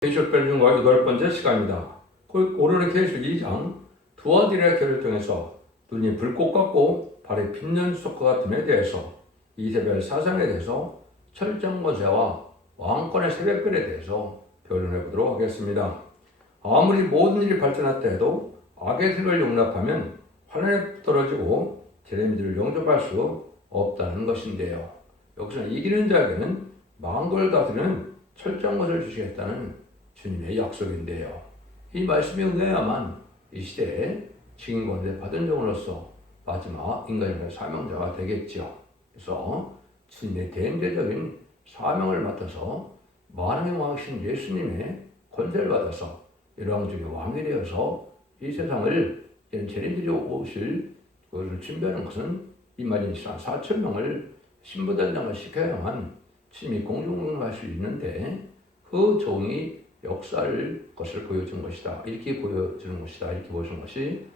계시록 별중과 8번째 시간입니다. 오늘은 계시록 2장 두 아들의 결을 통해서 눈이 불꽃 같고 발이 빛난 수석과 같음에 대해서 이세벨 사상에 대해서 철정거세와 왕권의 새벽별에 대해서 변론해 보도록 하겠습니다. 아무리 모든 일이 발전했다 해도 악의 색을 용납하면 환란에 떨어지고 제레미들을 영접할 수 없다는 것인데요. 여기서 이기는 자에게는 만국을 다스리는 철정것을 주시겠다는 주님의 약속인데요. 이 말씀에 의해야만 이 시대에 증인권을 받은 종으로서 마지막 인간의 사명자가 되겠죠. 그래서 주님의 대행제적인 사명을 맡아서 만왕의 왕이신 예수님의 권세를 받아서 열왕 중에 왕이 되어서 이 세상을 제림들이 오실 것을 준비하는 것은 이만희 4,000명을 신부단장을 시켜야만 주님이 공중을 수 있는데 그 종이 역사를 것을 보여준 것이다. 이렇게 보여주는 것이다. 이렇게 보여주는 것이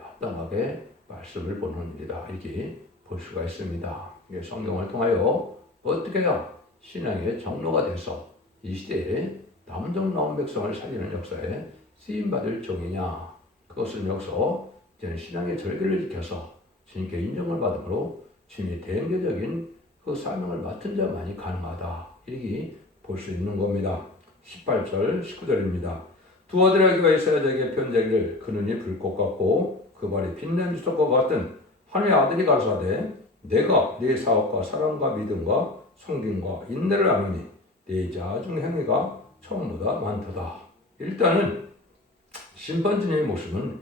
합당하게 말씀을 보는 일이다. 이렇게 볼 수가 있습니다. 성경을 통하여 어떻게 해야 신앙의 장로가 돼서 이 시대에 남종 나온 백성을 살리는 역사에 쓰임받을 종이냐. 그것은 여기서 신앙의 절개를 지켜서 주님께 인정을 받음으로 주님의 대행제적인 그 사명을 맡은 자만이 가능하다. 이렇게 볼 수 있는 겁니다. 18절, 19절입니다. 두 아들의 아기가 이스라엘에게 편지하기를 그 눈이 불꽃 같고 그 발이 빛낸 주석과 같은 하나님의 아들이 가라사대 내가 네 사업과 사랑과 믿음과 성김과 인내를 아느니 네 자중 행위가 처음보다 많도다. 일단은 심판주님의 모습은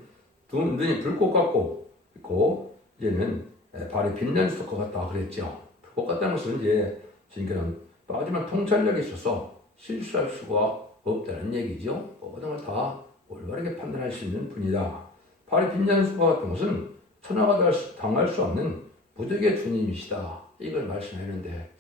눈이 불꽃 같고 있고 이제는 발이 빛낸 주석과 같다 그랬죠. 불꽃 같다는 것은 이제 지금까지는 마지막 통찰력이 있어서 실수할 수가 없다는 얘기죠. 모든 걸 다 올바르게 판단할 수 있는 분이다. 발이 빛나는 수가 같은 것은 천하가 당할 수 없는 무적의 주님이시다. 이걸 말씀하는데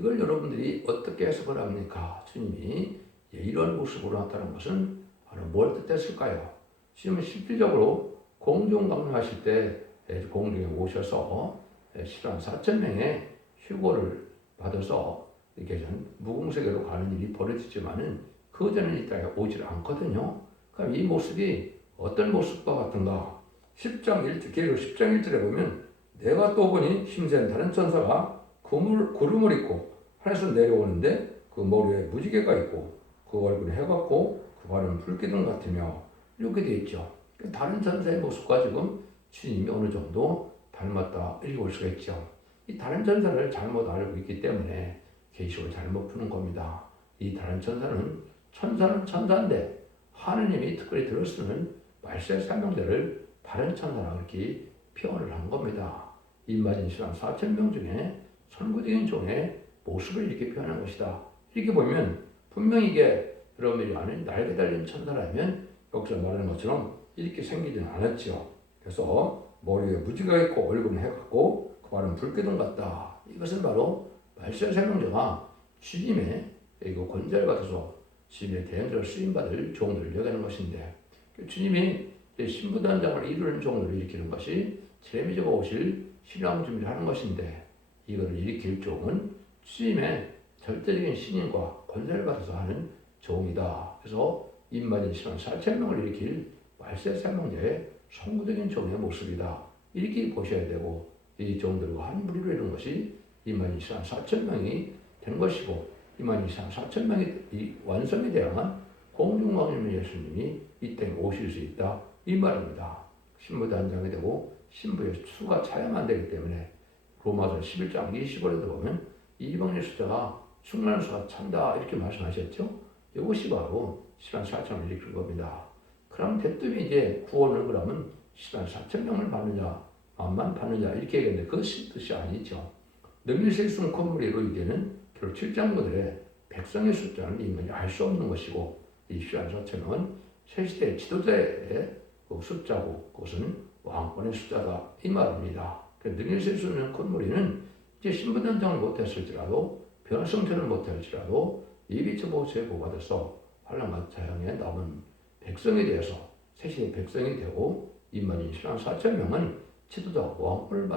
이걸 여러분들이 어떻게 해석을 합니까? 주님이 이런 모습으로 나타난 것은 뭘 뜻했을까요? 주님은 실질적으로 공중 강림하실 때 공중에 오셔서 실한 4,000명의 휴거를 받아서 이렇게 무공세계로 가는 일이 벌어지지만은 그 전에 이 땅에 오질 않거든요. 그럼 이 모습이 어떤 모습과 같은가? 10장 1절, 계시록 10장 1절에 보면 내가 또 보니 힘센 다른 천사가 구름을 입고 하늘에서 내려오는데 그 머리에 무지개가 있고 그 얼굴에 해가 같고 그 발은 불기둥 같으며 이렇게 되어 있죠. 다른 천사의 모습과 지금 주님이 어느 정도 닮았다 이렇게 볼 수가 있죠. 이 다른 천사를 잘못 알고 있기 때문에 계시록을 잘못 푸는 겁니다. 이 다른 천사는 천사인데 하느님이 특별히 들어쓰는 말세 사명자를 다른 천사라고 이렇게 표현을 한 겁니다. 임마진 신앙 4,000명 중에 선구적인 종의 모습을 이렇게 표현한 것이다. 이렇게 보면 분명히 이게 여러분들이 아는 날개 달린 천사라면 여기서 말하는 것처럼 이렇게 생기지는 않았죠. 그래서 머리에 무지가 있고 얼굴은 해 같고 그 발은 불기둥 같다. 이것은 바로 말세 사명자가 주님의 권세를 받아서 주님의 대행자로 쓰임받을 종들을 여기는 것인데 주님이 신부단장을 이루는 종들을 일으키는 것이 제레미야가 오실 신앙 준비를 하는 것인데 이거를 일으킬 종은 주님의 절대적인 신임과 권세를 받아서 하는 종이다. 그래서 임마진 신앙 4,000명을 일으킬 말세 사명자의 성구적인 종의 모습이다. 이렇게 보셔야 되고 이 종들과 한 무리로 이룬 것이 이만 이상 4,000명이 된 것이고 이만 이상 4,000명이 완성이 되어야만 공중왕님의 예수님이 이 땅에 오실 수 있다 이 말입니다. 신부단장이 되고 신부의 수가 차야만 되기 때문에 로마서 11장 20절에도 보면 이방인의 숫자가 충만한 수가 찬다 이렇게 말씀하셨죠. 이것이 바로 시간 4,000명을 일으킬 겁니다. 그럼 대뜸이 이제 구원을 그러면 시간 4,000명을 받느냐 암만 받느냐 이렇게 얘기했는데 그것이 뜻이 아니죠. 능일실순 콧물이로 이제는 결국 7장부들의 백성의 숫자는 이미 알 수 없는 것이고 이 시간 4,000명은 새시대의 지도자의 그 숫자고 그것은 왕권의 숫자다 이 말입니다. 능일실순 콧물이는 이제 신부단장을 못했을지라도 변성체를 못할지라도 예비처 보호처에 보호받아서 환란과 자양에 남은 백성에 대해서 새시대의 백성이 되고 임만인 신앙 4,000명은 지도자 왕권을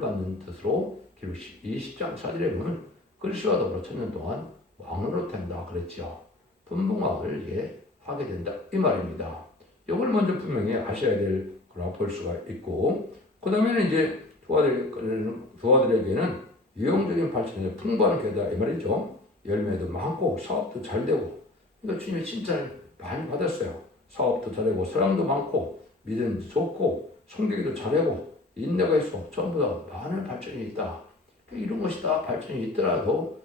받는 뜻으로 기록 20장 4절에 보면 그리스도와 더불어 1,000년 동안 왕으로 된다 그랬죠. 분봉왕을 하게 된다 이 말입니다. 이걸 먼저 분명히 아셔야 될 거라 볼 수가 있고, 그 다음에는 이제 부하들에게는 유용적인 발전에 풍부한 교회다 이 말이죠. 열매도 많고 사업도 잘 되고, 그러니까 주님의 칭찬을 많이 받았어요. 사업도 잘되고 사람도 많고 믿음도 좋고 성격도 잘하고 인내가 있고 전부 다 많은 발전이 있다. 이런 것이 다 발전이 있더라도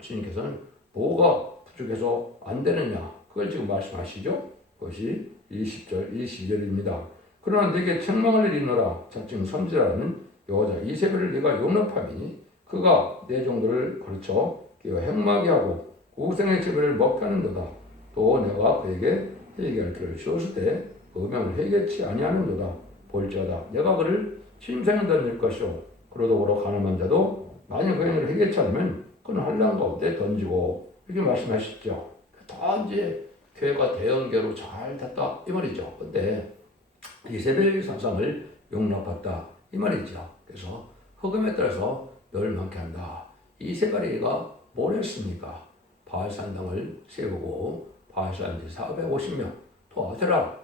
주님께서는 뭐가 부족해서 안 되느냐, 그걸 지금 말씀하시죠. 그것이 20절, 22절입니다. 그러나 네게 책망을 내리노라. 자칭 선지자라는 여자 이세벨을 네가 용납함이니 그가 내 정도를 행마게 하고 우생의 재배를 먹게 하는도다. 또 내가 그에게 회개할 길을 주었을 때 음행을 회개치 아니하는도다. 볼지어다 내가 그를 심상에 던질 것이요 그러도록 가늠한 자도 만약 그 행위를 회개치 않으면 그는 한란 가운데 던지고, 이렇게 말씀하셨죠. 다 이제 교회가 대형교로 잘 됐다 이 말이죠. 근데 이세벨의 사상을 용납했다 이 말이죠. 그래서 흑음에 따라서 멸망케 한다. 이세벨이가 뭘 했습니까? 바알산당을 세우고 바알산 450명 또 아세라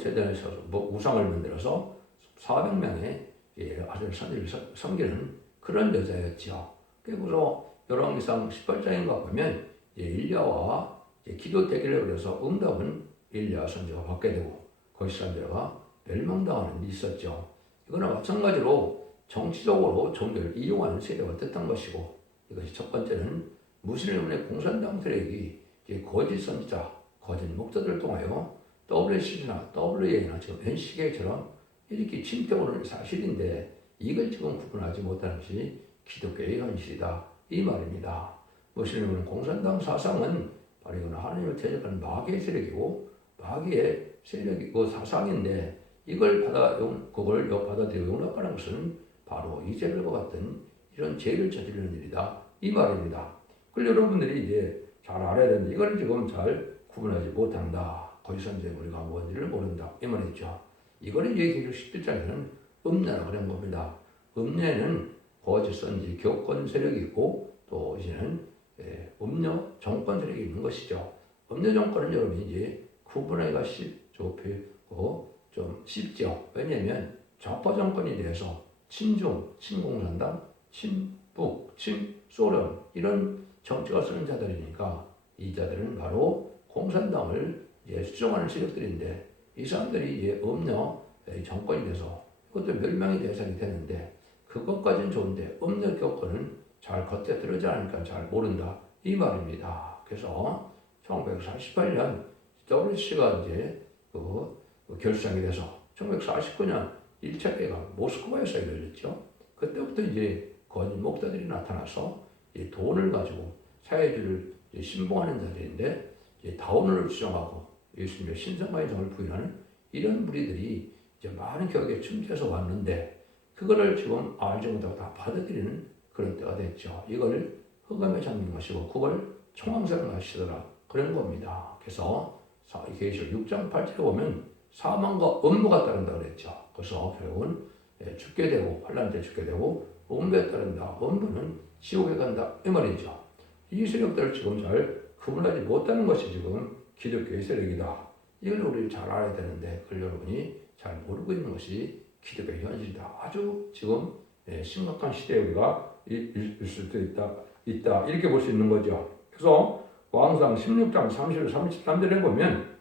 제단에 서서 우상을 만들어서 400명의 아들 선지를 섬기는 그런 여자였죠. 그래서 열왕기상 18장인가 보면 일야와 기도 대결을 그래서 응답은 일야 선지가 받게 되고 거기 사람들과 멸망당하는 일이 있었죠. 이거는 마찬가지로 정치적으로 종교를 이용하는 세력을 뜻한 것이고, 이것이 첫 번째는 무슬림의 공산당 세력이 거짓 선지자, 거짓 목사들을 통하여 WCG나 WA나 지금 NCK처럼 이렇게 침투하는 사실인데, 이걸 지금 구분하지 못하는 것이 기독교의 현실이다 이 말입니다. 무슬림은 공산당 사상은 바로 이거는 하나님을 대적하는 마귀의 세력이고 마귀의 세력이고 사상인데, 그걸 받아들여 용납하는 것은 바로 이세벨과 같은 이런 죄를 저지르는 일이다 이 말입니다. 그걸 여러분들이 이제 잘 알아야 되는데 이걸 지금 잘 구분하지 못한다. 거짓선지자 우리가 뭔지를 모른다 이 말이죠. 이거를 얘기해줄 11장에는 음녀라고 그런 겁니다. 음녀에는 거짓선지 교권 세력이 있고 또 이제는 음녀 정권 세력이 있는 것이죠. 음녀 정권은 여러분이 이제 구분하기가 좁히고 좀 쉽죠. 왜냐하면 좌파 정권에 대해서 친중, 친공산당, 친북, 친소련 이런 정치가 쓰는 자들이니까 이 자들은 바로 공산당을 수정하는 세력들인데, 이 사람들이 이제 음녀 정권이 돼서 그것도 멸망의 대상이 되는데, 그것까지는 좋은데 음녀 교권은 잘 겉에 들어오지 않으니까 잘 모른다 이 말입니다. 그래서 1948년 WC가 이제 결성이 돼서 1949년 1차 대회가 모스크바에서 열렸죠. 그때부터 이제 거짓 목사들이 나타나서 돈을 가지고 사회주의를 신봉하는 자들인데, 다원을 주장하고 예수님의 신성과의 정을 부인하는 이런 무리들이 이제 많은 교육에 침투해서 왔는데, 그거를 지금 알지 못하고 다 받아들이는 그런 때가 됐죠. 이걸 흑암에 잠긴 것이고 그걸 청황색을 마시더라 그런 겁니다. 그래서 계시록 6장 8절에 보면 사망과 음부가 따른다 그랬죠. 그래서 결국은 죽게 되고 환난 때 죽게 되고 음부에 따른다. 음부는 지옥에 간다 이 말이죠. 이 세력들을 지금 잘 구분하지 못하는 것이 지금 기독교의 세력이다. 이걸 우리 잘 알아야 되는데, 그걸 여러분이 잘 모르고 있는 것이 기독교의 현실이다. 아주 지금 심각한 시대에 우리가 있을 수도 있다 이렇게 볼 수 있는 거죠. 그래서 왕상 16장 30절 33절에 보면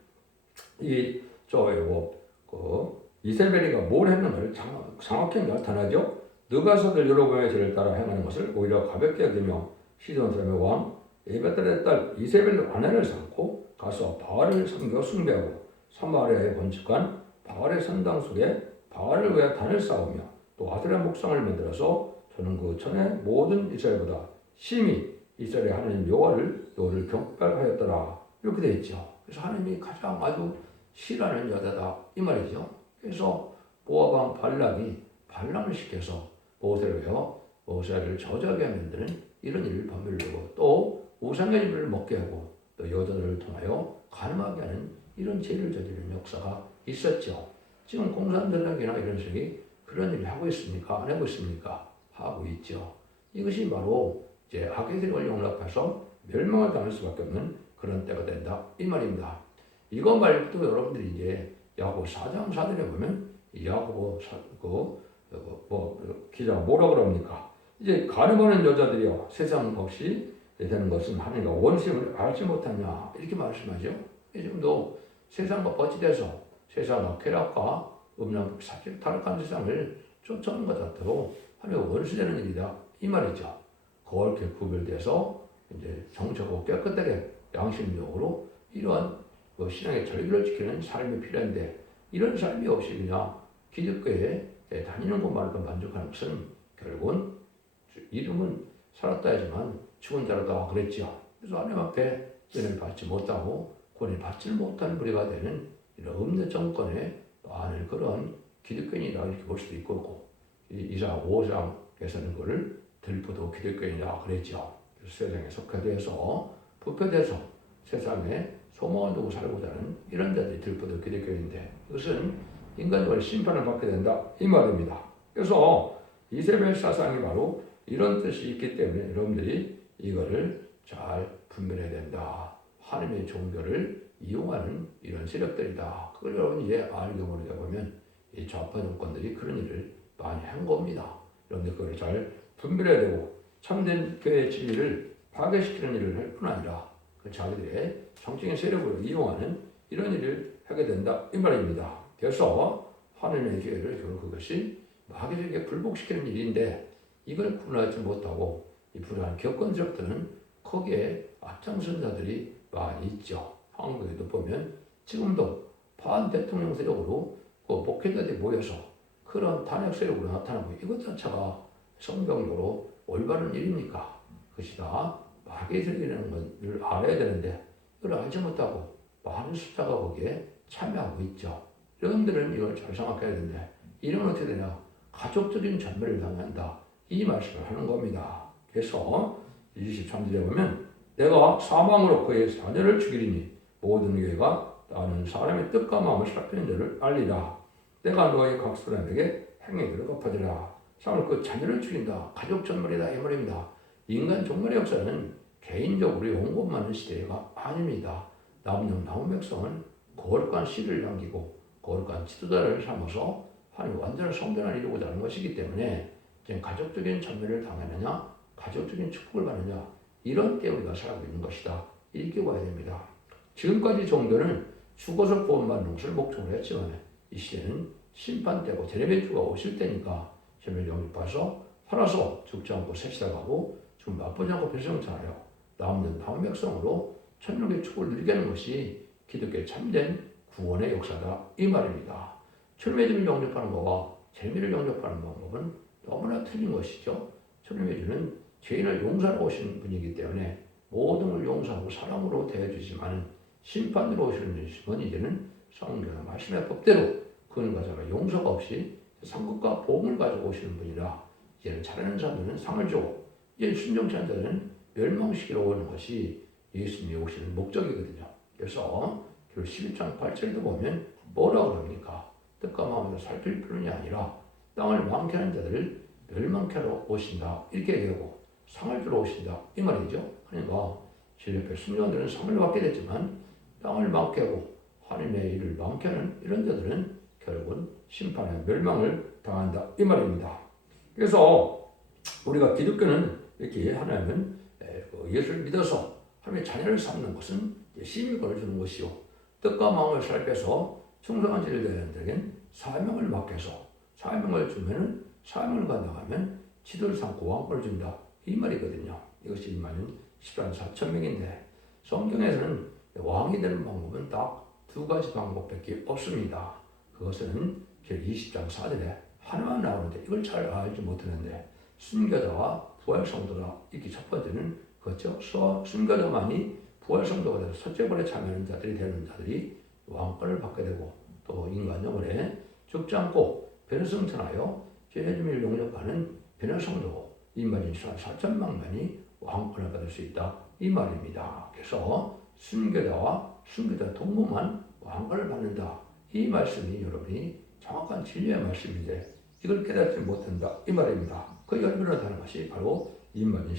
이세벨이가 뭘 했는가를 정확히 나타나죠. 느가서들 여로보암의 죄를 따라 행하는 것을 오히려 가볍게 여기며 시돈 사람의 왕 에베달의 딸 이세벨 아내를 삼고 가서 바알을 섬겨 숭배하고 사마리아에 건축한 바알의 선당 속에 바알을 위해 단을 쌓으며 또 아세라 목상을 만들어서 저는 그 전에 모든 이스라엘보다 심히 이스라엘의 하나님 여호와를 경배하였더라 이렇게 되어 있죠. 그래서 하나님이 가장 아주 싫어하는 여자다 이 말이죠. 그래서 모압 왕 발락이 발람을 시켜서 모세를 저주하게 만드는 이런 일을 범하려고, 또 우상의 일을 먹게 하고 또 여자들을 통하여 가늠하게 하는 이런 죄를 저지르는 역사가 있었죠. 지금 공산당이나 이런 식이 그런 일을 하고 있습니까? 안 하고 있습니까? 하고 있죠. 이것이 바로 이제 악의 세력을 용납해서 멸망을 당할 수밖에 없는 그런 때가 된다 이 말입니다. 이거 말고도 여러분들이 이제 야고보 4장 4절에 보면 야고보 기자가 뭐라 그럽니까? 이제 가늠하는 여자들이여 세상 없이 되는 것은 하나님과 원심을 알지 못하냐 이렇게 말씀하죠. 지금도 세상과 어찌돼서 세상과 쾌락과 음란 사실 타락한 세상을 쫓아오는 것 같아도 하나님과 원수되는 일이다 이 말이죠. 그렇게 구별돼서 이제 정적고 깨끗하게 양심적으로 이러한 신앙의 절기를 지키는 삶이 필요한데 이런 삶이 없이 그냥 기독교에 다니는 것만으로 만족하는 것은 결국은 이름은 살았다 하지만 죽은 자로다 그랬죠. 그래서 하나님 앞에 은혜를 받지 못하고 구원을 받지 못하는 무리가 되는 이런 없는 정권에 많은 그런 기독교인이라 이렇게 볼 수도 있고 이사 5장에서는 그걸 들보도 기독교인이라 그랬죠. 세상에 속해돼서 부패돼서 세상에 소망을 두고 살고자 하는 이런 자들이 들보도 기독교인인데 이것은 인간적으로 심판을 받게 된다 이 말입니다. 그래서 이세벨 사상이 바로 이런 뜻이 있기 때문에 여러분들이 이거를 잘 분별해야 된다. 하나님의 종교를 이용하는 이런 세력들이다. 그걸 여러분이 알게 모르게 보면 이 좌파 정권들이 그런 일을 많이 한 겁니다. 여러분들 그걸 잘 분별해야 되고 참된 교회의 진리를 파괴시키는 일을 할 뿐 아니라 그 자기들의 정치적인 세력을 이용하는 이런 일을 하게 된다 이 말입니다. 그래서 하나님의 교회를 결국 그것이 마귀에게 불복시키는 일인데 이걸 구분하지 못하고 이 불안한 격건적들은 거기에 앞장선 자들이 많이 있죠. 한국에도 보면 지금도 반 대통령 세력으로 그 목회자들이 모여서 그런 탄핵 세력으로 나타나고 이것 자체가 성경적으로 올바른 일입니까? 그것이 다 마귀의 세력이라는 것을 알아야 되는데 그걸 알지 못하고 많은 숫자가 거기에 참여하고 있죠. 여러분들은 이걸 잘 생각해야 되는데 이러면 어떻게 되냐? 가족적인 전멸을 당한다. 이 말씀을 하는 겁니다. 그래서 23절에 보면 내가 사망으로 그의 자녀를 죽이리니 모든 교회가 나는 사람의 뜻과 마음을 살피는 자를 알리라. 내가 너의 각 사람에게 행위를 갚아주라. 사람을 그 자녀를 죽인다. 가족 전멸이다 이 말입니다. 인간 종말의 역사는 개인적으로 용고만 시대가 아닙니다. 남는 남은 백성은 거룩한 씨를 남기고 거룩한 지도자를 삼아서 하나님 완전한 성전을 이루고자 하는 것이기 때문에 지금 가족적인 전멸을 당하느냐 가족적인 축복을 받느냐 이런 때 우리가 살아가고 있는 것이다. 이렇게 봐야 됩니다. 지금까지 종교는 죽어서 구원받는 것을 목적으로 했지만 이 시대는 심판 때고 재림의 주가 오실 때니까 재림을 영접해서 살아서 죽지 않고 새시다가고 좀 나쁘지 않고 배성차하여 남는 다음 백성으로 천국의 축복을 누리게 하는 것이 기독교의 참된 구원의 역사다 이 말입니다. 천국의 주를 영접하는 것과 재림을 영접하는 방법은 너무나 틀린 것이죠. 천국의 주는 죄인을 용서하러 오시는 분이기 때문에 모든 걸 용서하고 사랑으로 대해주지만 심판으로 오시는 분은 이제는 성경의 말씀의 법대로 그는 가져가 용서가 없이 상급과 보험을 가지고 오시는 분이라 이제는 잘하는 사람들은 상을 주고 이제 순종치 않은 자들은 멸망시키러 오는 것이 예수님이 오시는 목적이거든요. 그래서 11장 8절도 보면 뭐라고 합니까? 뜻과 마음으로 살필 뿐이 아니라 땅을 망케하는 자들을 멸망케하러 오신다 이렇게 얘기하고 상을 주러 오신다 이 말이죠. 그러니까 제 옆에 순종자들은 상을 받게 됐지만 땅을 망케하고 하나님의 일을 망케하는 이런 자들은 결국은 심판의 멸망을 당한다 이 말입니다. 그래서 우리가 기독교는 이렇게 하나님은 예수를 믿어서 하나님의 자녀를 삼는 것은 시민권을 주는 것이요 뜻과 마음을 살펴서 충성한 자를 되는 자에겐 사명을 맡겨서 사명을 주면은 사명을 감당하면 지도를 삼고 왕권을 준다 이 말이거든요. 이것이 14만 4천 명인데 성경에서는 왕이 되는 방법은 딱 두 가지 방법밖에 없습니다. 그것은 20장 4절에 하나만 나오는데 이걸 잘 알지 못하는데 순교자와 부활성도다. 이렇게 첫 번째는 그렇죠. 순교자만이 부활성도가 돼서 첫째벌에 참여하는 자들이 되는 자들이 왕권을 받게 되고 또 인간 영혼에 죽지 않고 변화성천하여 죄짐을 용접하는 변화성도 인마진 4천만만이 왕권을 받을 수 있다 이 말입니다. 그래서 순교자와 순교자 동무만 왕권을 받는다 이 말씀이 여러분이 정확한 진리의 말씀인데 이걸 깨닫지 못한다 이 말입니다. 그 열변을 하는 것이 바로 인마진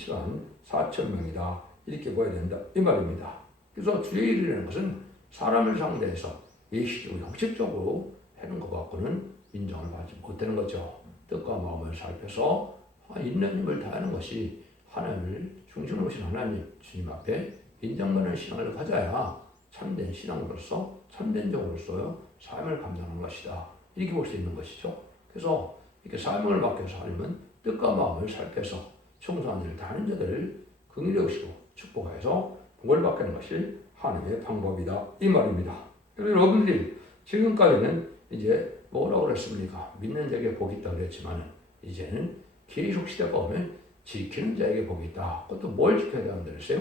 4천 명이다 이렇게 보아야 된다 이 말입니다. 그래서 주의 일이라는 것은 사람을 상대해서 예시적으로 형식적으로 하는 것 갖고는 인정을 받지 못하는 거죠. 뜻과 마음을 살펴서 있는 힘을 다하는 것이 하나님을 중심으로 오신 하나님 주님 앞에 인정받는 신앙을 가져야 참된 신앙으로서 참된 종으로서요 삶을 감당하는 것이다. 이렇게 볼 수 있는 것이죠. 그래서 이렇게 사명을 맡겨서 하나님은 뜻과 마음을 살펴서 충성한 일을 다하는 자들을 긍휼히 여기시고 축복해서 복을 받게 하는 것이 하나님의 방법이다. 이 말입니다. 여러분들이 지금까지는 이제 뭐라고 그랬습니까? 믿는 자에게 복이 있다 그랬지만 이제는 계속 시대가 오면 지키는 자에게 복이 있다. 그것도 뭘 지켜야 된다 그랬어요?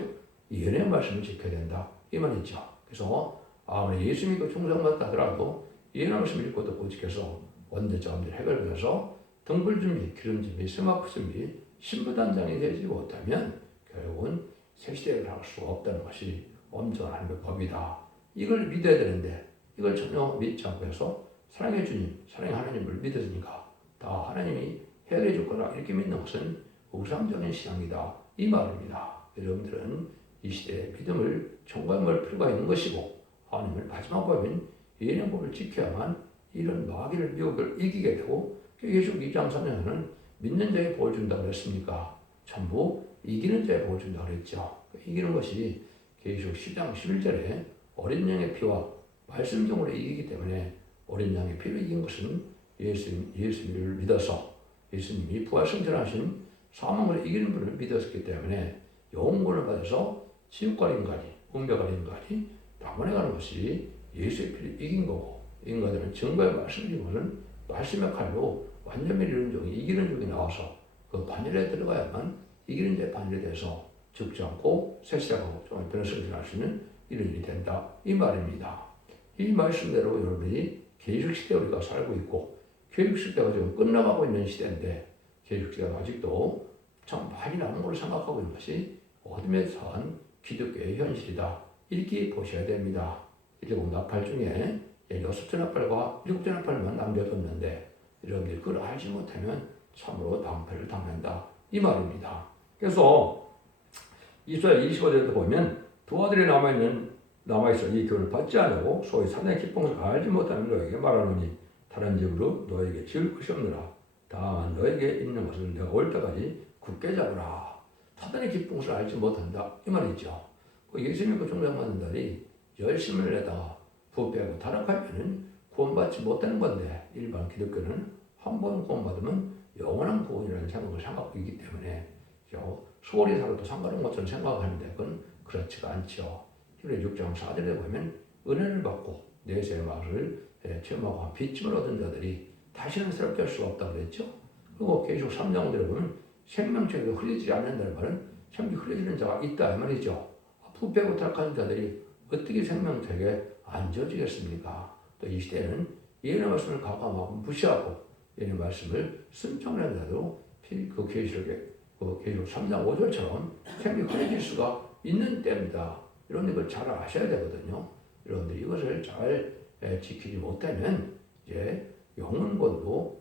예언의 말씀을 지켜야 된다. 이 말이죠. 그래서 아무리 예수 믿고 충성받다 하더라도 예언의 말씀을 읽고 듣고 지켜서 원죄자들 해결해서 등불 준비, 기름 준비, 스마프 준비, 신부단장이 되지 못하면 결국은 새 시대를 할 수 없다는 것이 엄정한 하나님의 법이다. 이걸 믿어야 되는데 이걸 전혀 믿지 않고 해서 사랑의 주님, 사랑의 하나님을 믿으니까 다 하나님이 해결해 줄 거라 이렇게 믿는 것은 우상적인 신앙이다. 이 말입니다. 여러분들은 이 시대의 믿음을 청구할 필요가 있는 것이고 하나님을 마지막 법인 예언의 법을 지켜야만 이런 마귀를 미혹을 이기게 되고 계속 2장 3장에는 믿는 자의 복을 준다고 그랬습니까? 전부 이기는 자의 복을 준다고 그랬죠. 이기는 것이 계속 10장 11절에 어린 양의 피와 말씀정으로 이기기 때문에 어린 양의 피로 이긴 것은 예수님을 믿어서 예수님이 부활승천하신 사망을 이기는 분을 믿었기 때문에 영원을 받아서 지옥과 인간이 운명과 인간이 남원해 가는 것이 예수의 피를 이긴 거고 인간들은 증거의 말씀을 이기는 말씀의 칼로 완전히 이루는 종이 이기는 종이 나와서 그 반열에 들어가야만 이기는 자의 반열에 대해서 죽지 않고 새시작하고 좀 변화승진할 수 있는 이런 일이 된다. 이 말입니다. 이 말씀대로 여러분이 계획시대 우리가 살고 있고 계획시대가 지금 끝나가고 있는 시대인데 계획시대가 아직도 참 많이 남은 걸로 생각하고 있는 것이 어둠에 선 기독교의 현실이다. 이렇게 보셔야 됩니다. 일곱 나팔 중에 6째 나팔과 7째 나팔만 남겨뒀는데 여러분들이 그걸 알지 못하면 참으로 낭패를 당한다. 이 말입니다. 그래서 이스라엘 25절에도 보면 두 아들이 남아있어 이 교훈을 받지 않고 소위 사단의 기쁨을 알지 못하는 너에게 말하노니 다른 집으로 너에게 지을 것이 없느라 다만 너에게 있는 것을 내가 올 때까지 굳게 잡으라. 사단의 기쁨을 알지 못한다. 이 말이죠. 예수 믿고 종장받는 자들이 열심을 내다가 부패하고 타락하면 구원받지 못하는 건데 일반 기독교는 한 번 구원받으면 영원한 구원이라는 생각을 생각하고 있기 때문에 소홀히 살아도 상관없는 것처럼 생각하는데 그건 그렇지가 않죠. 히브리 6장 4절에 보면 은혜를 받고 내세의 말을 체험하고 빚짐을 얻은 자들이 다시는 새롭게 할 수가 없다고 그랬죠. 그리고 계속 3장 5절에 보면 생명책이 흐려지지 않는다는 말은 생명이 흐려지는 자가 있다 이 말이죠. 부패하고 타락하는 자들이 어떻게 생명책에 앉아지겠습니까? 또 이 시대는 예언의 말씀을 가감하고 무시하고 예언의 말씀을 순종하는 자도 그 계시록 3장 5절처럼 생명이 흐려질 수가 있는 때입니다. 여러분들 이걸 잘 아셔야 되거든요. 여러분들 이것을 잘 지키지 못하면 이제 영혼권도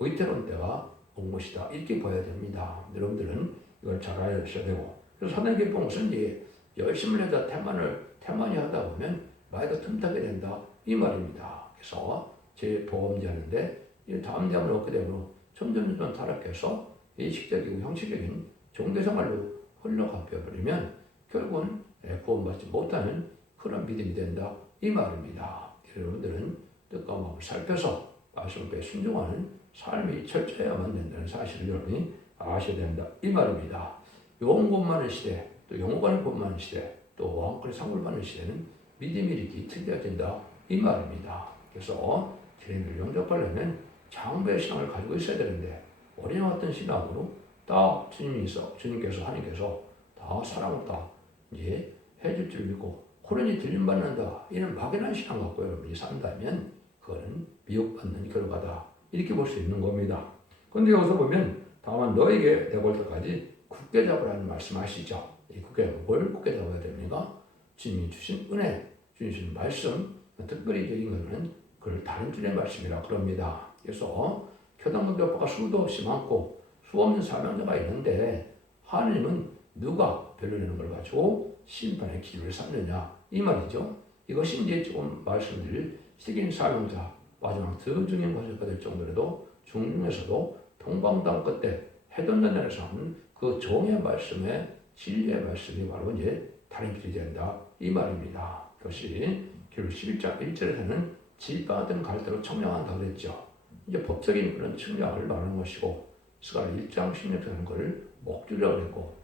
의태로운 때가 온 것이다. 이렇게 봐야 됩니다. 여러분들은 이걸 잘 아셔야 되고 그래서 사단의 기쁜 것은 이제 열심을 해서 태만히 하다 보면 마이가 틈타게 된다. 이 말입니다. 그래서 제 보험제 하는데 다음 대학을 얻게 되므로 점점 타락해서 의식적이고 형식적인 종교생활로 흘러가 버리면 결국은 구원받지 못하는 그런 믿음이 된다. 이 말입니다. 여러분들은 뜻과 마음을 살펴서 말씀에 순종하는 삶이 철저해야만 된다는 사실을 여러분이 아셔야 된다. 이 말입니다. 영원 많은 시대, 또 영원한 복 많은 시대, 또 왕권의 상을 받는 시대는 믿음이 이렇게 틀려진다. 이 말입니다. 그래서 저희들 영접하려면 장부의 신앙을 가지고 있어야 되는데 어린이 같은 신앙으로 다 주님께서 하나님께서 다 사랑을 다 이제 해줄 줄 믿고 호련히 들림받는다 이런 막연한 신앙 갖고 여러분이 산다면 그거는 미혹받는 결과다 이렇게 볼 수 있는 겁니다. 그런데 여기서 보면 다만 너에게 내가 올 때까지 굳게 잡으라는 말씀하시죠. 이 뭘 굳게 잡아야 됩니까? 주님이 주신 은혜, 주님이 주신 말씀, 특별히 적인 것은 그걸 다른 줄의 말씀이라 그럽니다. 그래서 교단과 교파가 수도 없이 많고 수 없는 사명자가 있는데 하나님은 누가 별로 내는 걸 가지고 심판의 기준을 삼느냐 이 말이죠. 이것이 이제 조금 말씀드릴 세계인 사명자 마지막 더 중요한 것일까 될 정도로도 중중에서도 동방당 끝에 해돈전에서 하는 그 종의 말씀에 진리의 말씀이 바로 이제 다림질이 된다 이 말입니다. 그것이 결국 11장 1절에서는 질바든 갈대로 청량한다 그랬죠. 이제 법적인 그런 측량을 말하는 것이고 스가랴 1장 16절은 그를 목줄이라고 그랬고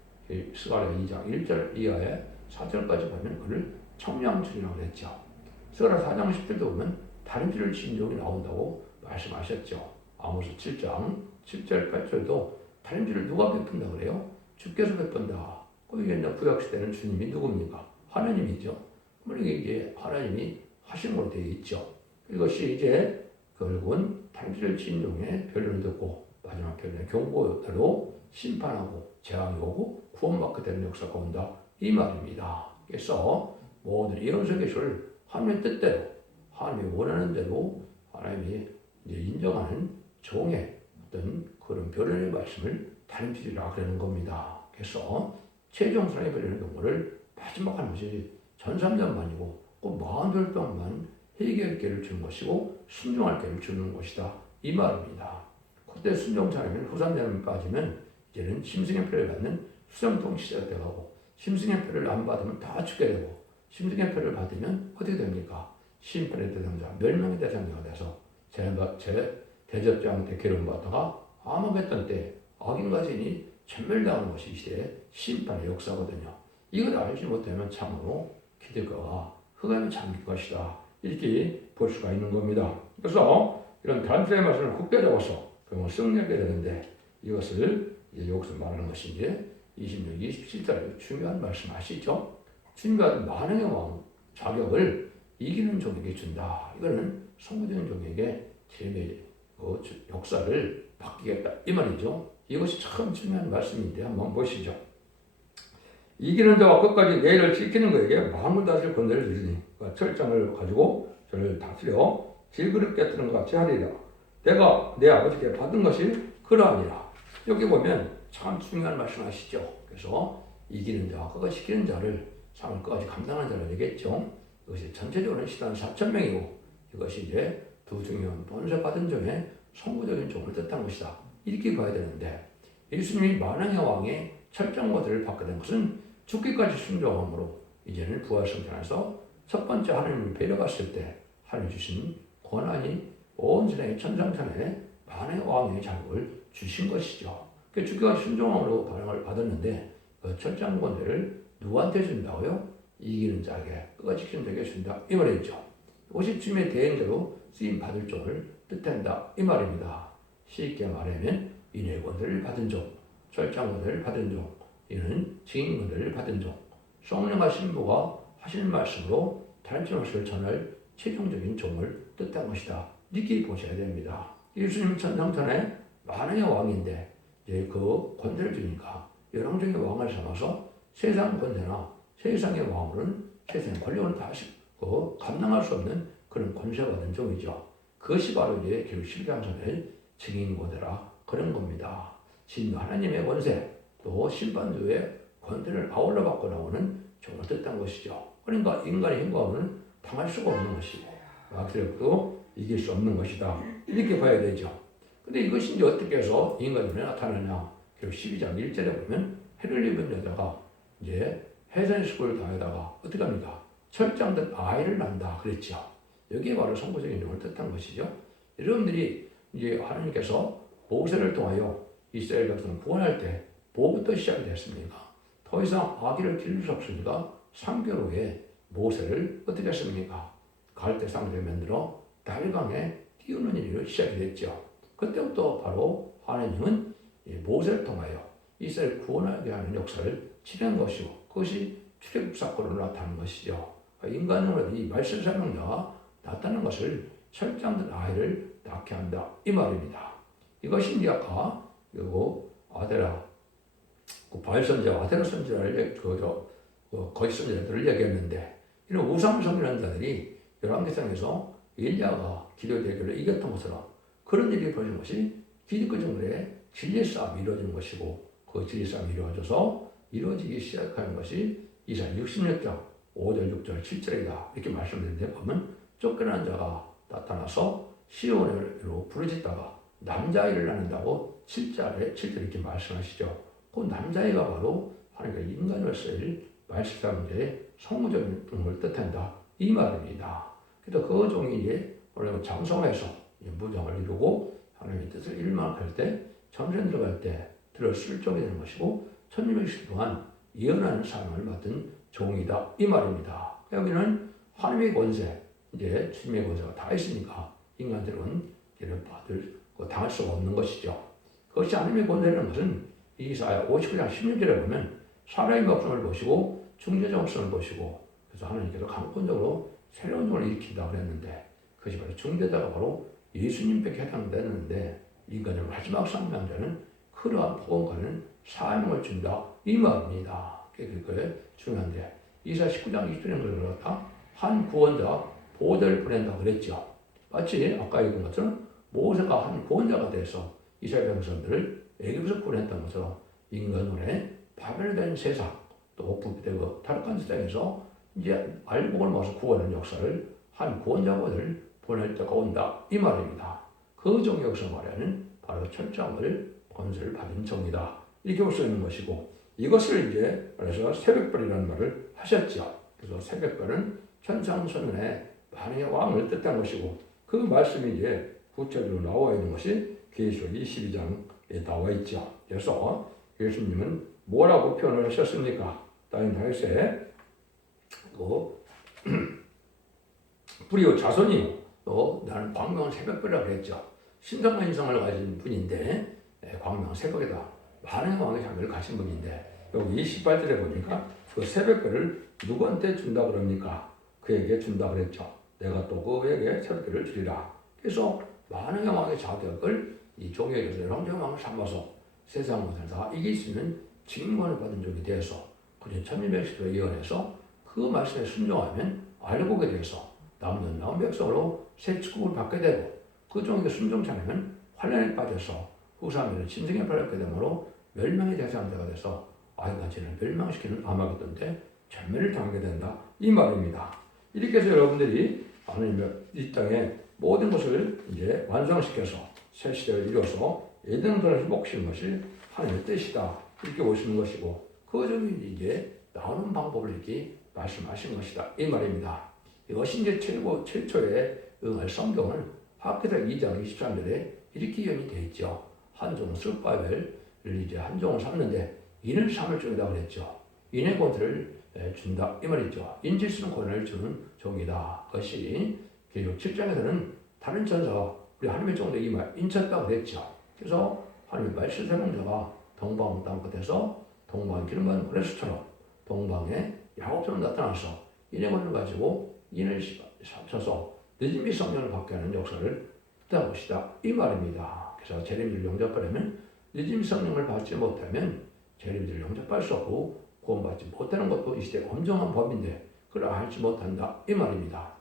스가랴 2장 1절 이하의 4절까지 보면 그를 청량줄이라고 그랬죠. 스가랴 4장 10절도 보면 다림질을 친 적이 나온다고 말씀하셨죠. 아모스 7장 7절 8절도 다림질을 누가 베푼다 그래요? 주께서 베푼다. 이게 구약시대는 주님이 누굽니까? 하나님이죠. 이게 하나님이 하신 걸로 되어 있죠. 이것이 이제 결국은 다림질을 친 종의 변론을 듣고 마지막 변론의 경고대로 심판하고 재앙이 오고 구원받게 되는 역사가 온다 이 말입니다. 그래서 모든 예언서 계시를 하나님의 뜻대로 하나님이 원하는 대로 하나님이 이제 인정하는 종의 어떤 그런 변론의 말씀을 다림질이라 그러는 겁니다. 그래서 최종 사랑의 변론의 경고를 마지막 하는 것이 전삼년만이고 꼭 40별 동안만 회개할 기회를 주는 것이고 순종할 기회를 주는 것이다 이 말입니다. 그때 순종차라면 후삼년을 빠지면 이제는 심승의 표를 받는 수정통 시대가 되고 심승의 표를 안 받으면 다 죽게 되고 심승의 표를 받으면 어떻게 됩니까? 심판의 대상자, 멸망의 대상자가 돼서 대접자한테 괴로움받다가 암흑했던 때 악인과신이 전멸당하는 것이 이 시대의 심판의 역사거든요. 이걸 알지 못하면 참으로 기득과가 흑암에 잠길 것이다. 이렇게 볼 수가 있는 겁니다. 그래서 이런 단순의 말씀을 굳게 잡아서 그러면 승리하게 되는데 이것을 이제 여기서 말하는 것이 이제 26, 27절 중요한 말씀 아시죠? 주님과 만왕의 왕 자격을 이기는 종에게 준다. 이거는 선구되는 종에게 재미의 역사를 바뀌겠다 이 말이죠. 이것이 참 중요한 말씀인데 한번 보시죠. 이기는 자와 끝까지 내일을 지키는 그에게 마음을 다스릴 권세를 주시니 철장을 가지고 저를 다스려 질그릇 뜨는 것 같이 하리라. 내가 내 아버지께 받은 것이 그러하니라. 여기 보면 참 중요한 말씀 하시죠. 그래서 이기는 자와 끝까지 지키는 자를 삶을 끝까지 감당하는 자를 얘기했죠. 이것이 전체적으로는 시단 4,000명이고 이것이 이제 두 중요한 본세 받은 종의 선구적인 종을 뜻한 것이다. 이렇게 봐야 되는데 예수님이 만왕의 왕의 철장고들을 받게 된 것은 죽기까지 순종함으로 이제는 부활성전에서 첫 번째 하나님을 뵈려갔을 때 하나님 주신 권한이 온 세상의 천상천에 만왕의 왕의 자격을 주신 것이죠. 그 죽기까지 순종함으로 발령을 받았는데 그 철장고들을 누구한테 준다고요? 이기는 자에게 끝까지 지키는 자에게 준다 이 말이죠. 이것이 주님의 대행자로 쓰임 받을 종을 뜻한다 이 말입니다. 쉽게 말하면 인의 권세를 받은 종, 철장 권세를 받은 종, 이는 증인 권세를 받은 종, 성령과 신부가 하시는 말씀으로 다른 말씀을 전할 최종적인 종을 뜻한 것이다. 이렇게 보셔야 됩니다. 예수님은 천상천에 만왕의 왕인데 이제 그 권세를 주니까 열왕적인 왕을 삼아서 세상 권세나 세상의 왕으로는 세상의 권력을 다 감당할 수 없는 그런 권세가 받은 종이죠. 그것이 바로 이제 결국 십자가의 증인 권세라 그런 겁니다. 진 하나님의 권세 또 심판주의 권세를 아울러 받고 나오는 종을 뜻한 것이죠. 그러니까 인간의 힘과는 당할 수가 없는 것이고 마귀력도 이길 수 없는 것이다. 이렇게 봐야 되죠. 근데 이것이 이제 어떻게 해서 인간의 눈에 나타나냐? 결국 12장 1절에 보면 해를 입은 여자가 이제 해산의 수고를 당하다가 어떻게 합니까? 철장된 아이를 낳는다 그랬죠. 여기에 바로 선구적인 종을 뜻한 것이죠. 여러분들이 이제 하나님께서 모세를 통하여 이스라엘 백성을 구원할 때 뭐부터 시작이 됐습니까? 더 이상 아기를 기를 수 없으니까 3개월 후에 모세를 어떻게 했습니까? 갈대 쌍둥이 만들어 달강에 띄우는 일이 시작이 됐죠. 그때부터 바로 하나님은 모세를 통하여 이스라엘 구원하게 하는 역사를 진행한 것이고 그것이 출애굽 사건으로 나타나는 것이죠. 인간으로 이 말씀 설명자가 나타나는 것을 철장된 아이를 낳게 한다 이 말입니다. 이것이 이제 아까 그리고 아데라 그 바알 선지자 아데라 선지자를 거짓 선지자들을 얘기했는데 이런 우상을 섬기는 자들이 열왕기상에서 엘리야가 기도 대결을 이겼던 것처럼 그런 일이 벌어진 것이 기득권 정글에 진리 싸움이 이루어지는 것이고 그 진리 싸움이 이루어져서 이루어지기 시작하는 것이 이사 66장 5절 6절 7절이다 이렇게 말씀드렸는데 보면 쫓겨난 자가 나타나서 시온으로 부르짖다가 남자아이를 낳는다고 7절 이렇게 말씀하시죠. 그 남자아이가 바로 하나님과 인간을 쓰일 말씀자의 성모종을 뜻한다 이 말입니다. 그래서 그 종이 이제 원래 장성해서 무정을 이루고 하나님의 뜻을 일망할 때 전쟁 들어갈 때 들을 술종이 되는 것이고 1600년 동안 예언하는 사명을 맡은 종이다 이 말입니다. 여기는 하나님의 권세 이제 주님의 권세가 다 있으니까 인간들은 이를 당할 수가 없는 것이죠. 그것이 하나님의 권세라는 것은 이사야 59장 16절에 보면 사람의 목숨을 보시고 중재자 목숨을 보시고 그래서 하나님께서 강권적으로 새로운 종을 일으킨다고 그랬는데 그것이 바로 중재자가 바로 예수님밖에 해당되는데 인간의 마지막 사명자는 그러한 복음과는 사명을 준다 이 말입니다. 그게 중요한데 이사야 19장 20절에 그러다 한 구원자 보호자를 보낸다고 그랬죠. 마치 아까 읽은 것처럼 모세가 한 구원자가 돼서 이스라엘 백성들을 애굽에서 구원했던 것처럼 인간의 파멸된 세상 또 북대고 타락한 세상에서 이제 알복을 모아서 구원하는 역사를 한 구원자를 보낼 때가 온다 이 말입니다. 그 종의 역사 말에는 바로 철저함을 권세를 받은 종이다 이렇게 볼 수 있는 것이고 이것을 이제 그래서 새벽별이라는 말을 하셨죠. 그래서 새벽별은 천상천운의 만왕의 왕을 뜻한 것이고 그 말씀이 이제 구체적으로 나와 있는 것이 계시록 22장에 나와 있죠. 그래서 예수님은 뭐라고 표현을 하셨습니까? 다윗 다윗의 뿌리오 자손이요 또 나는 광명 새벽별이라고 그랬죠. 신성한 인성을 가진 분인데 광명 새벽에다 많은 왕의 자녀를 가진 분인데 여기 18절에 보니까 그 새벽별을 누구한테 준다 그럽니까? 그에게 준다 그랬죠. 내가 또 그에게 새벽별을 주리라. 그래서 많은 왕의 자격을 이 종에게서 영장왕을 삼아서 세상 모든 다 이길 수 있는 직분을 받은 종이 되어서 그는 1200시도에 예언해서 그 말씀에 순종하면 알고게 되어서 남은 백성으로 새 축복을 받게 되고 그 종에게 순종치 않으면 환난에 빠져서 후사민을 짐승에 팔게 되므로 멸망의 대상자가 돼서 아이가지를 멸망시키는 아마겟돈때 전멸을 당하게 된다 이 말입니다. 이렇게 해서 여러분들이 하나님의 이 땅에 모든 것을 이제 완성시켜서 새 시대를 이뤄서 에덴동산을 회복시키는 것이 하나님의 뜻이다 이렇게 보시는 것이고 그 점이 이제 나오는 방법을 이렇게 말씀하신 것이다 이 말입니다. 이것이 이제 최초의 응할 성경은 학계적 2장 23절에 이렇게 예언이 되어 있죠. 한종은 스룹바벨을 이제 한종을 삼는데 인을 삼을 종이다 그랬죠. 인의 권세를 준다 이 말이죠. 인질 쓰는 권한을 주는 종이다. 그것이 계시록 7장에서는 다른 천사가 우리 하나님의 종들에게 이 말 인쳤다 그랬죠. 그래서 하나님의 말씀 설명자가 동방 땅 끝에서 동방 기름받은 그레스처럼 동방에 야곱처럼 나타나서 인의 권을 가지고 인을 쳐서 늦은비 성령을 받게 하는 역사를 뜻한 것이다 이 말입니다. 그래서 재림주를 영접하려면 늦은비 성령을 받지 못하면 재림주를 영접할 수 없고 구원받지 못하는 것도 이 시대의 엄정한 법인데 그걸 알지 못한다 이 말입니다.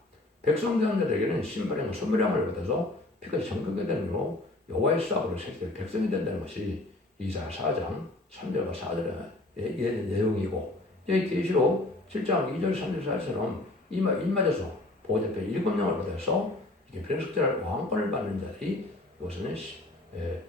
백성들에게는 신발과 소멸함을 받아서 피가 정결게 되는 으로 여호와의 수학으로 새기될 백성이 된다는 것이 이사야 4장 3절과 4절의 내용이고 여기 계시록 7장 2절 3절 4절처럼 입맞아서 보호자께 7명을 받아서 이게 변석자를 왕권을 받는 자들이 이것은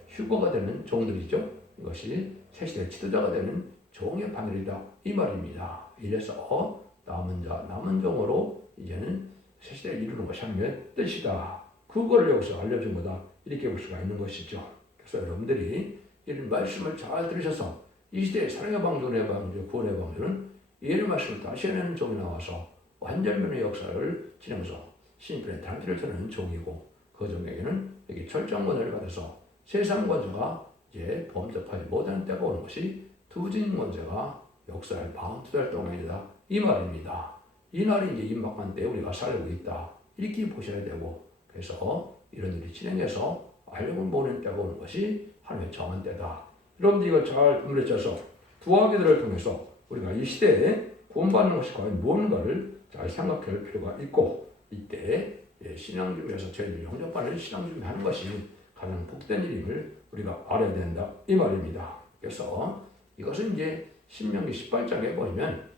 휴거가 되는 종들이죠. 이것이 새시대 지도자가 되는 종의 바늘이다 이 말입니다. 이래서 남은 종으로 이제는 새시대를 이루는 것이 하나님의 뜻이다. 그거를 여기서 알려준 거다 이렇게 볼 수가 있는 것이죠. 그래서 여러분들이 이런 말씀을 잘 들으셔서 이 시대의 사랑의 방주의 방주, 구원의 방주는 이런 말씀을 다시 해내는 종이 나와서 완전면의 역사를 지내면서 신인편의 단피를 드는 종이고 그 종에게는 여기 철저한 권세를 받아서 세상 권세가 이제 범접하지 못하는 때가 오는 것이 두진 권세가 역사의 42달 동안이다 이 말입니다. 이 날이 이제 임박한 때 우리가 살고 있다 이렇게 보셔야 되고 그래서 이런 일이 진행해서 알력을 모는 때가 오는 것이 하나님의 정한 때다. 여러분들 이걸 잘 분별해서 두아기들을 통해서 우리가 이 시대에 구원받는 것이 과연 무언가를 잘 생각할 필요가 있고 이때 신앙 준비에서 저희들 영접받는 신앙 준비하는 것이 가장 복된 일임을 우리가 알아야 된다 이 말입니다. 그래서 이것은 이제 신명기 18장에 보시면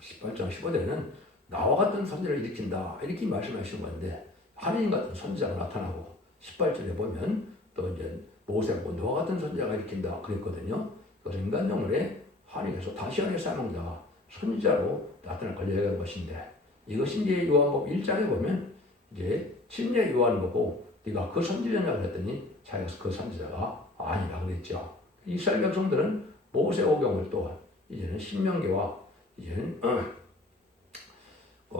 18장 15절에는 나와 같은 선지자를 일으킨다 이렇게 말씀하시는 건데 하나님 같은 선지자가 나타나고 18절에 보면 또 이제 모세가 너와 같은 선지자가 일으킨다 그랬거든요. 그래서 인간 영혼에 하나님께서 다시 하나의 사명자가 선지자로 나타날 걸 얘기한 것인데 이것이 이제 요한복음 1장에 보면 이제 침례 요한을 보고 네가 그 선지자냐 그랬더니 자기가 그 선지자가 아니라 그랬죠. 이스라엘 백성들은 모세오경을 또 이제는 신명기와 이제는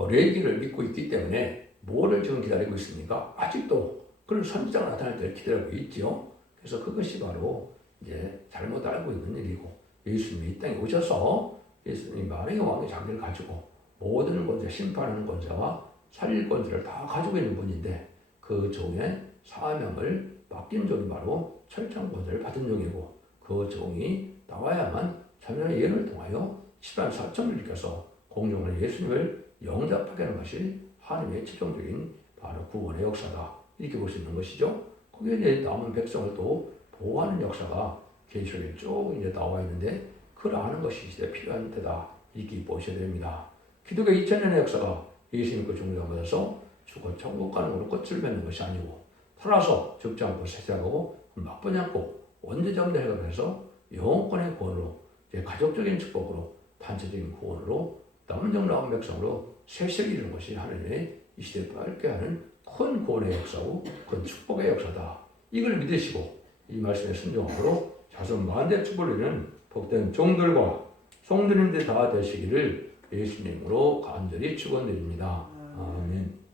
레위기를 믿고 있기 때문에 뭐를 지금 기다리고 있습니까? 아직도 그런 선지자가 나타날 때를 기다리고 있죠. 그래서 그것이 바로 이제 잘못 알고 있는 일이고 예수님이 이 땅에 오셔서 예수님이 만왕의 왕의 자기를 가지고 모든 권세, 심판하는 권세와 살릴 권세를 다 가지고 있는 분인데 그 종의 사명을 맡긴 종이 바로 철저한 권세를 받은 종이고 그 종이 나와야만 자녀의 예를 통하여 10만 4천을 일으켜서 공중을 예수님을 영접하게 하는 것이 하나님의 최종적인 바로 구원의 역사다. 이렇게 볼 수 있는 것이죠. 거기에 이제 남은 백성을 또 보호하는 역사가 계시록에 쭉 이제 나와 있는데 그걸 아는 것이 이제 필요한 때다. 이렇게 보셔야 됩니다. 기독교 2000년의 역사가 예수님 그 종료가 받아서 죽어 천국 가는 걸로 끝을 맺는 것이 아니고 살아서 죽지 않고 세세하고 맛보지 않고 원죄점대 해결해서 영혼권의 구원으로 이제 가족적인 축복으로 단체적인 구원으로 남은 정라운 백성으로 세세기 이루는 것이 하나님의 이 시대에 밝게 하는 큰 구원의 역사고 큰 축복의 역사다. 이걸 믿으시고 이 말씀에 순종함으로 자손 만대 축복을 이루는 복된 종들과 성도님들 다 되시기를 예수님으로 간절히 축원드립니다. 아멘.